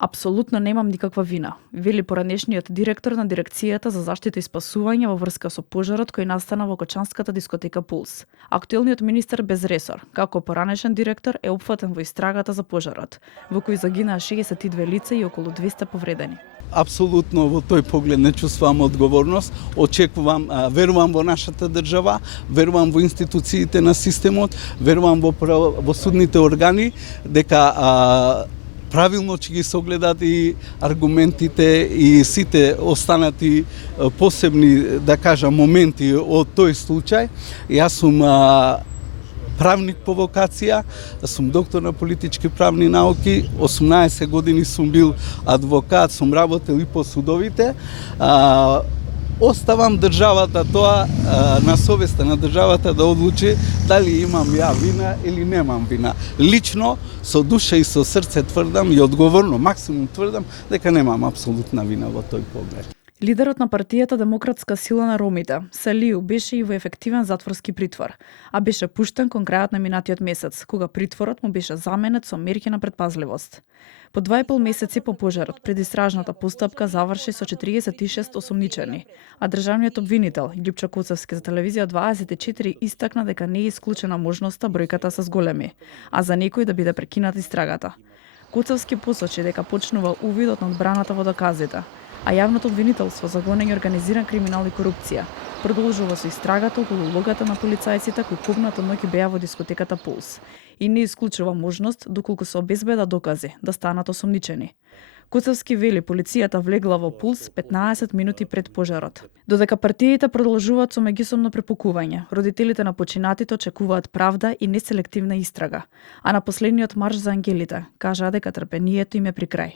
Апсолутно немам никаква вина, вели поранешниот директор на дирекцијата за заштита и спасување во врска со пожарот кој настана во кочанската дискотека Пулс. Актуелниот министер без ресор, како поранешен директор, е опфатен во истрагата за пожарот, во кој загинаа 62 лица и околу 200 повредени. Апсолутно во тој поглед не чувствувам одговорност, очекувам, верувам во нашата држава, верувам во институциите на системот, верувам во судните органи, дека правилно ќе ги согледат и аргументите и сите останати посебни, да кажам, моменти од тој случај. Јас сум правник по вокација, сум доктор на политички правни науки, 18 години сум бил адвокат, сум работел и по судовите. Оставам државата тоа на совеста на државата да одлучи дали имам ја вина или немам вина. Лично, со душа и со срце тврдам и одговорно, максимум тврдам дека немам апсолутна вина во тој поглед. Лидерот на партијата Демократска сила на ромите, Салиу, беше и во ефективен затворски притвор, а беше пуштен кон крајот на минатиот месец, кога притворот му беше заменет со мерки на предпазливост. По 2,5 месеци по пожарот, предистражната постапка заврши со 46 осомничени, а државниот обвинител, Љупчо Коцевски за телевизија 24 истакна дека не е исклучена можноста бројката се зголеми, а за некој да биде прекината истрагата. Коцевски посочи дека почнува увидот на одбраната во доказите, а јавното обвинителство за гонење организиран криминал и корупција продолжува со истрагата околу улогата на полицајците кои повната ноќ беа во дискотеката Пулс и не исклучува можност, доколку се обезбедат докази, да станат осомничени. Коцевски вели полицијата влегла во Пулс 15 минути пред пожарот. Додека партиите продолжуваат со меѓусобно препукување, родителите на починатите очекуваат правда и неселективна истрага, а на последниот марш за ангелите кажаа дека трпението им е при крај.